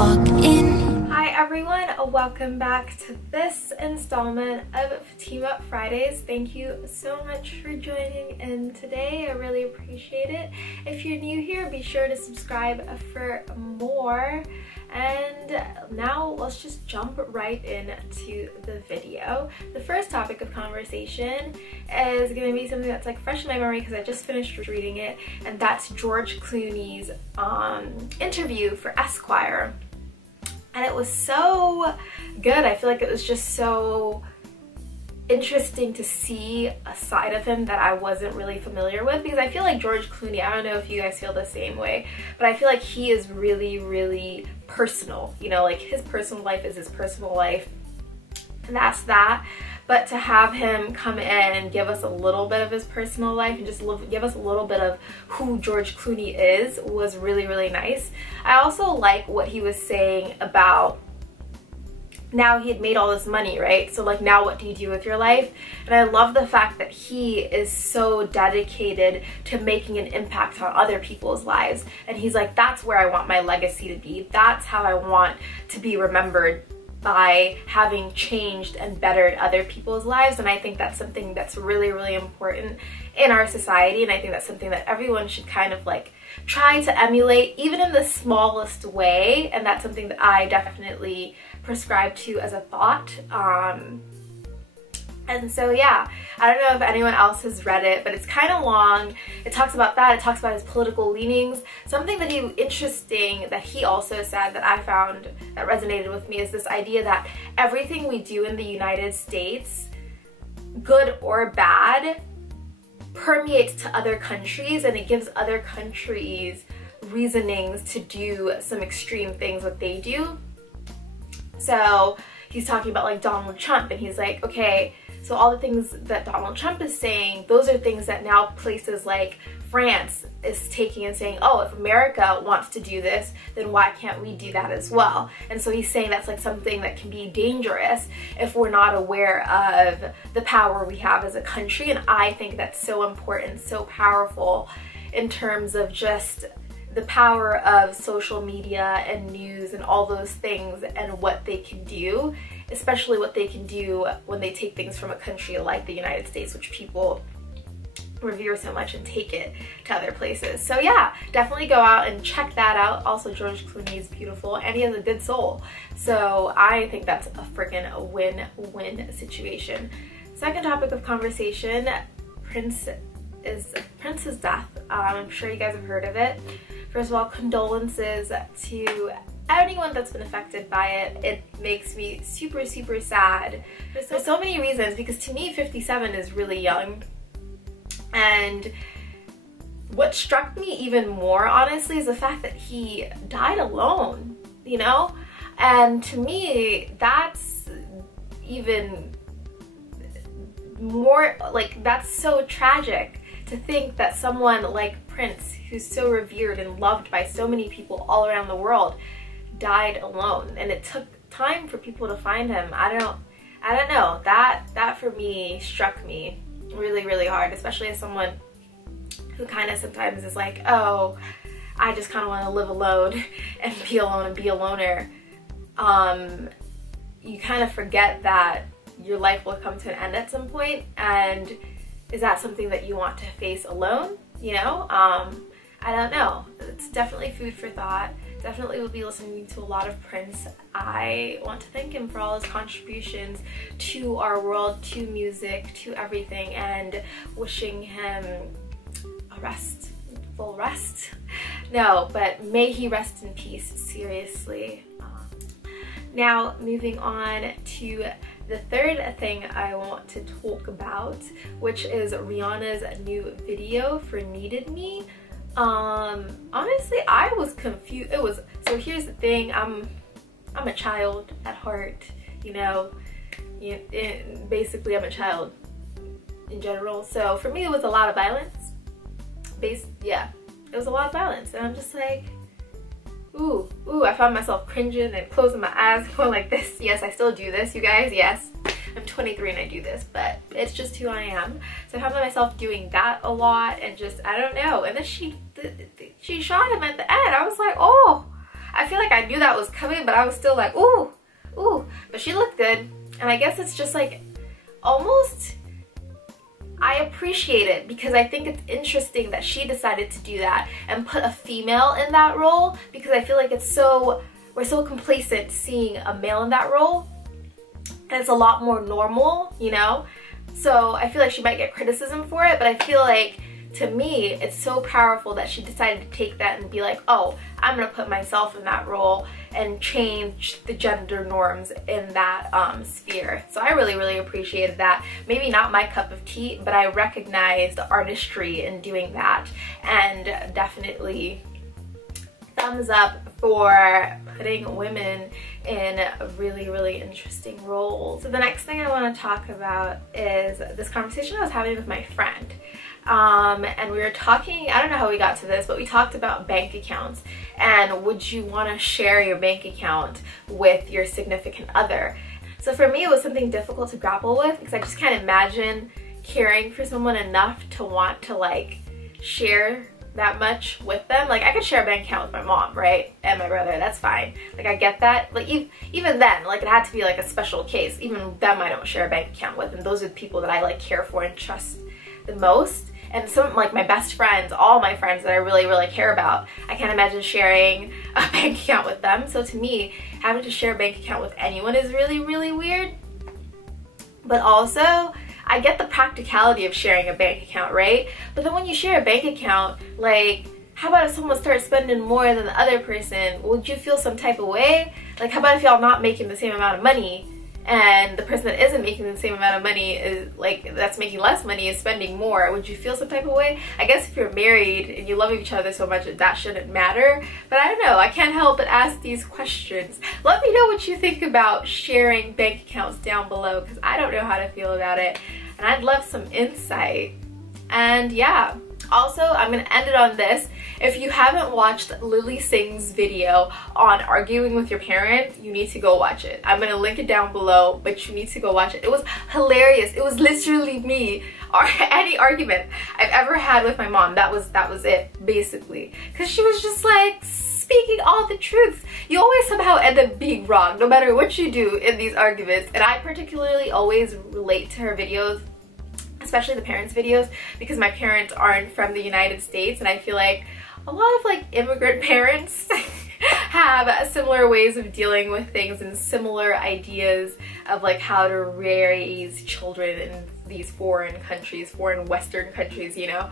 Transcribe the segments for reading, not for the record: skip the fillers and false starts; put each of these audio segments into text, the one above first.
walk in. Hi everyone, welcome back to this installment of Fatima Fridays. Thank you so much for joining in today. I really appreciate it. If you're new here, be sure to subscribe for more. And now let's just jump right into the video. The first topic of conversation is going to be something that's like fresh in my memory because I just finished reading it, and that's George Clooney's interview for Esquire. And it was so good. I feel like it was just so interesting to see a side of him that I wasn't really familiar with, because I feel like George Clooney, I don't know if you guys feel the same way, but I feel like he is really personal. You know, like his personal life is his personal life, and that's that. But to have him come in and give us a little bit of his personal life and just give us a little bit of who George Clooney is was really nice. I also like what he was saying about now he had made all this money, right? So like, now what do you do with your life? And I love the fact that he is so dedicated to making an impact on other people's lives. And he's like, that's where I want my legacy to be. That's how I want to be remembered, by having changed and bettered other people's lives. And I think that's something that's really important in our society, and I think that's something that everyone should kind of like try to emulate, even in the smallest way. And that's something that I definitely prescribe to as a thought. And so yeah, I don't know if anyone else has read it, but it's kind of long. It talks about that. It talks about his political leanings. Something that interesting that he also said that I found that resonated with me is this idea that everything we do in the United States, good or bad, permeates to other countries, and it gives other countries reasonings to do some extreme things that they do. So he's talking about like Donald Trump, and he's like, okay, so all the things that Donald Trump is saying, those are things that now places like France is taking and saying, oh, if America wants to do this, then why can't we do that as well? And so he's saying that's like something that can be dangerous if we're not aware of the power we have as a country. And I think that's so important, so powerful in terms of just the power of social media and news and all those things and what they can do, especially what they can do when they take things from a country like the United States, which people revere so much, and take it to other places. So yeah, definitely go out and check that out. Also, George Clooney is beautiful and he has a good soul. So I think that's a freaking win-win situation. Second topic of conversation, Prince's death. I'm sure you guys have heard of it. First of all, condolences to anyone that's been affected by it. It makes me super sad. There's so many reasons, because to me 57 is really young. And what struck me even more, honestly, is the fact that he died alone, you know? And to me, that's even more, like, that's so tragic to think that someone like Prince, who's so revered and loved by so many people all around the world, died alone. And it took time for people to find him. I don't know. That for me struck me really hard, especially as someone who kind of sometimes is like, oh, I just kind of want to live alone and be alone and be a loner. You kind of forget that your life will come to an end at some point, and is that something that you want to face alone? You know, I don't know. It's definitely food for thought. Definitely will be listening to a lot of Prince. I want to thank him for all his contributions to our world, to music, to everything, and wishing him a rest, full rest. No, but may he rest in peace, seriously. Now, moving on to the third thing I want to talk about, which is Rihanna's new video for Needed Me. Honestly, I was confused. So here's the thing, I'm a child at heart, you know, basically I'm a child in general. So for me, it was a lot of violence. Yeah, it was a lot of violence, and I'm just like, ooh, I found myself cringing and closing my eyes, going like this. Yes, I still do this, you guys, yes. I'm 23 and I do this, but it's just who I am. So I found myself doing that a lot, and just, I don't know. And then she shot him at the end. I was like, oh, I feel like I knew that was coming, but I was still like, ooh, ooh. But she looked good, and I guess it's just like almost, I appreciate it because I think it's interesting that she decided to do that and put a female in that role, because I feel like it's so, we're so complacent seeing a male in that role, and it's a lot more normal, you know? So I feel like she might get criticism for it, but I feel like, to me, it's so powerful that she decided to take that and be like, oh, I'm gonna put myself in that role and change the gender norms in that sphere. So I really, really appreciated that. Maybe not my cup of tea, but I recognize the artistry in doing that, and definitely thumbs up for putting women in really, really interesting roles. So the next thing I want to talk about is this conversation I was having with my friend. And we were talking, I don't know how we got to this, but we talked about bank accounts and would you want to share your bank account with your significant other. So for me, it was something difficult to grapple with because I just can't imagine caring for someone enough to want to like share that much with them. Like I could share a bank account with my mom, right, and my brother, that's fine. Like I get that. Like even then, like it had to be like a special case. Even them I don't share a bank account with, and those are the people that I like care for and trust the most. And some, like my best friends, all my friends that I really, really care about, I can't imagine sharing a bank account with them. So to me, having to share a bank account with anyone is really, really weird. But also, I get the practicality of sharing a bank account, right? But then when you share a bank account, like, how about if someone starts spending more than the other person? Would you feel some type of way? Like, how about if y'all not making the same amount of money, and the person that isn't making the same amount of money is like, that's making less money is spending more? Would you feel some type of way? I guess if you're married and you love each other so much, that shouldn't matter. But I don't know, I can't help but ask these questions. Let me know what you think about sharing bank accounts down below, because I don't know how to feel about it, and I'd love some insight. And yeah, also I'm gonna end it on this. If you haven't watched Lily Singh's video on arguing with your parents, you need to go watch it. I'm gonna link it down below, but you need to go watch it. It was hilarious. It was literally me, or any argument I've ever had with my mom, that was it, basically. Because she was just like speaking all the truths. You always somehow end up being wrong, no matter what you do in these arguments. And I particularly always relate to her videos, especially the parents' videos, because my parents aren't from the United States, and I feel like a lot of like immigrant parents have similar ways of dealing with things and similar ideas of like how to raise children in these foreign countries, foreign Western countries, you know.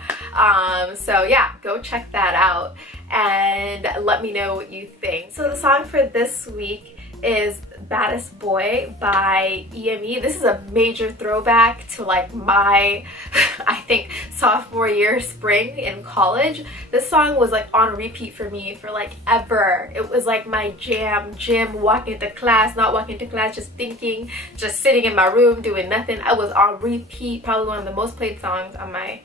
So yeah, go check that out and let me know what you think. So the song for this week is Baddest Boy by E.M.E. This is a major throwback to like my, I think, sophomore year spring in college. This song was like on repeat for me for like ever. It was like my jam, walking into class, not walking into class, just thinking, just sitting in my room doing nothing. I was on repeat, probably one of the most played songs on my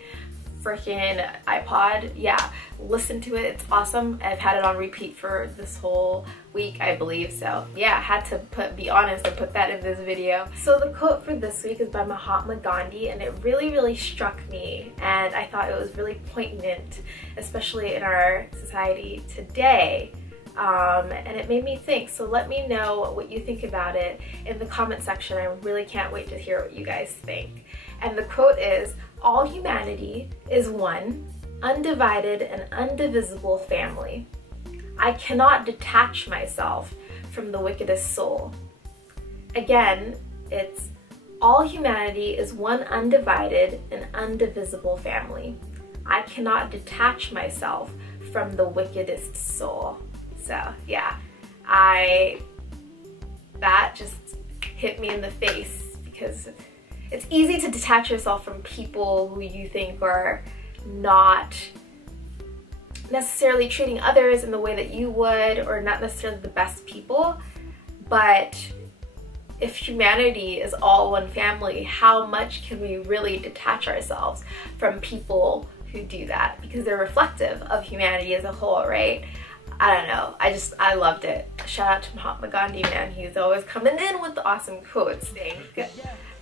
freaking iPod. Yeah, listen to it, it's awesome. I've had it on repeat for this whole week, I believe. So yeah, I had to be honest and put that in this video. So the quote for this week is by Mahatma Gandhi, and it really, really struck me, and I thought it was really poignant, especially in our society today. And it made me think. So let me know what you think about it in the comment section. I really can't wait to hear what you guys think. And the quote is, "All humanity is one, undivided and undivisible family. I cannot detach myself from the wickedest soul." Again, it's all humanity is one undivided and undivisible family. I cannot detach myself from the wickedest soul. So yeah, that just hit me in the face, because it's easy to detach yourself from people who you think are not necessarily treating others in the way that you would, or not necessarily the best people. But if humanity is all one family, how much can we really detach ourselves from people who do that? Because they're reflective of humanity as a whole, right? I don't know, I loved it. Shout out to Mahatma Gandhi, man. He's always coming in with the awesome quotes.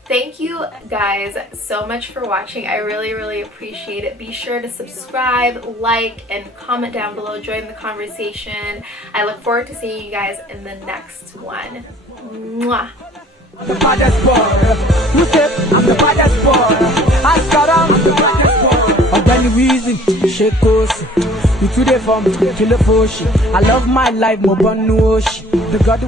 Thank you guys so much for watching. I really appreciate it. Be sure to subscribe, like, and comment down below. Join the conversation. I look forward to seeing you guys in the next one. Mwah. The baddest boy. Who said I'm the baddest boy? I got I'm the baddest boy. I'm any reason, shake us. You today from kill a I love my life, more than no. The God